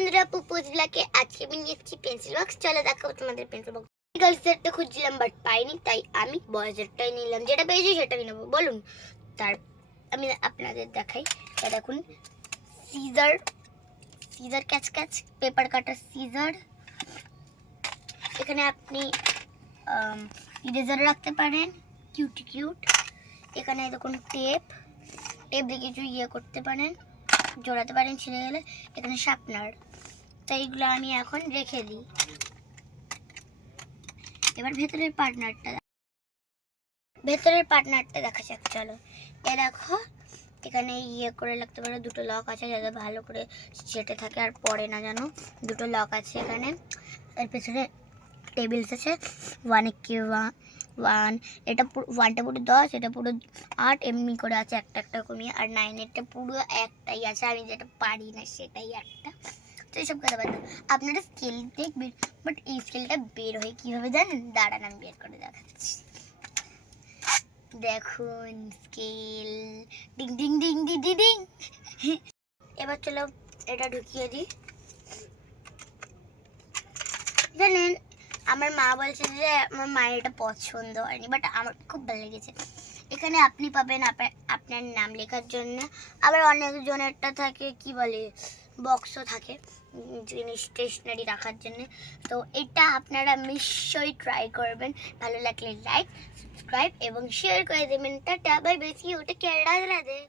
বন্ধুরা পুপুজ আজকে আমি নিয়ে পেন্সিল বক্স চলো দেখাবো তোমাদের পেন্সিল বক্স গার্লসেরটা খুঁজছিলাম বাট পাইনি, তাই আমি বয়েজেরটাই নিলাম। যেটা পেয়েছি সেটাই নেব। বলুন, তার আমি আপনাদের দেখাই। এটা দেখুন scissor scissor catch catch paper cutter scissor এখানে আপনি ইরেজার রাখতে পারেন কিউট কিউট এখানে দেখুন টেপ টেপ দিয়ে কিছু ইয়ে করতে পারেন। জোড়াতে পারেন ছিঁড়ে গেলে, এখানে শার্পনার তো এইগুলো আমি এখন রেখে দিই। এবার ভেতরের পার্টনারটা ভেতরের পার্টনারটা দেখা যাক, চলো। এ দেখো, এখানে ইয়ে করে রাখতে পারো, দুটো লক আছে যাতে ভালো করে চেটে থাকে আর পড়ে না জানো দুটো লক আছে এখানে। এর পেছনে টেবিলস আছে, ওয়ানে কি ওয়ান, এটা ওয়ানটা পুরো দশ, এটা পুরো আট, এমনি করে আছে একটা একটা কমিয়ে, আর নাইনেরটা পুরো একটাই আছে, আমি যেটা পারি না সেটাই একটা। তো এইসব কথা দাও। আপনারা স্কেল দেখবেন বাট এই স্কেলটা বের হয় কীভাবে জানেন? দাঁড়ান, আমি বের করে দেখাচ্ছি। দেখুন স্কেল ডিং ডিং, ডি ডি, ডিং। এবার চলো, এটা ঢুকিয়ে দিই জানেন আমার মা বলছে যে, আমার মায়ের এটা পছন্দ হয়নি বাট আমার খুব ভালো লেগেছে। এখানে আপনি পাবেন আপনার নাম লেখার জন্য। আবার অনেকজনেরটা থাকে, কি বলে বক্সও থাকে জিনিস স্টেশনারি রাখার জন্য। তো এটা আপনারা নিশ্চয়ই ট্রাই করবেন। ভালো লাগলে লাইক সাবস্ক্রাইব এবং শেয়ার করে দেবেন। টাটা বাই বেশি ওটা কেরালা রাধে।